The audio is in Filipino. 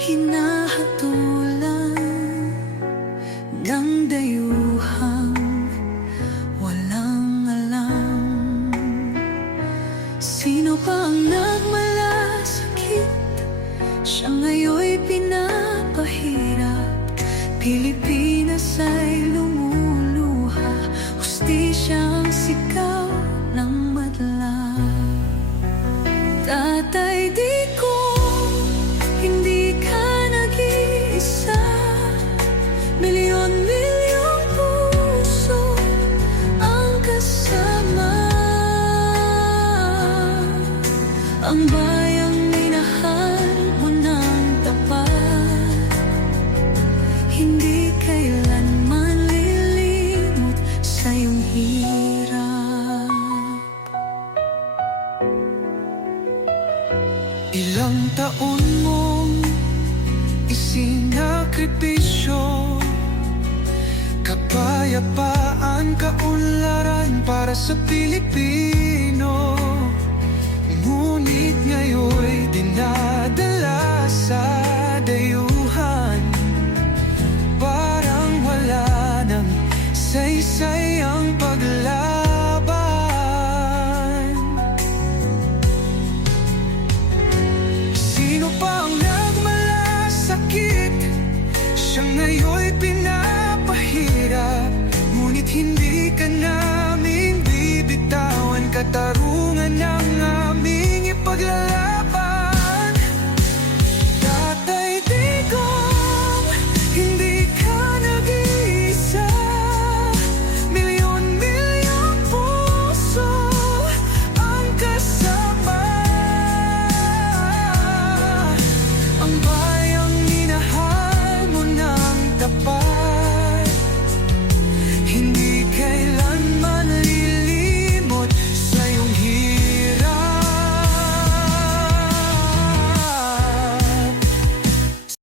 hinahatulan ng dayuhang walang alam. Sino pa ang nagmalasakit? Siya ngayon'y pinapahirap. Pilipinas ay lumuluha, hustisya ang sigaw ng madla. Tatay, di ko hindi ka nag-iisa. Milyon-milyong puso ang kasama. Ang bayang minahal mo ng tapat, hindi kailanman lilimot sa iyong hirap. Ilang taon mong isinakripisyo, kapayapaan, kaunlaran para sa Pilipino. Ngunit ngayon'y dinadala sa dayuhan. Parang wala nang saysay ang paglaban. Sino pa ang nagmalasakit? Siya ngayon'y pinapahirap. Ngunit hindi ka namin bibitawan. Katarungan ng aming ipaglalaban. Tatay Digong, hindi ka nag-iisa. Milyon-milyong puso ang kasama. Ang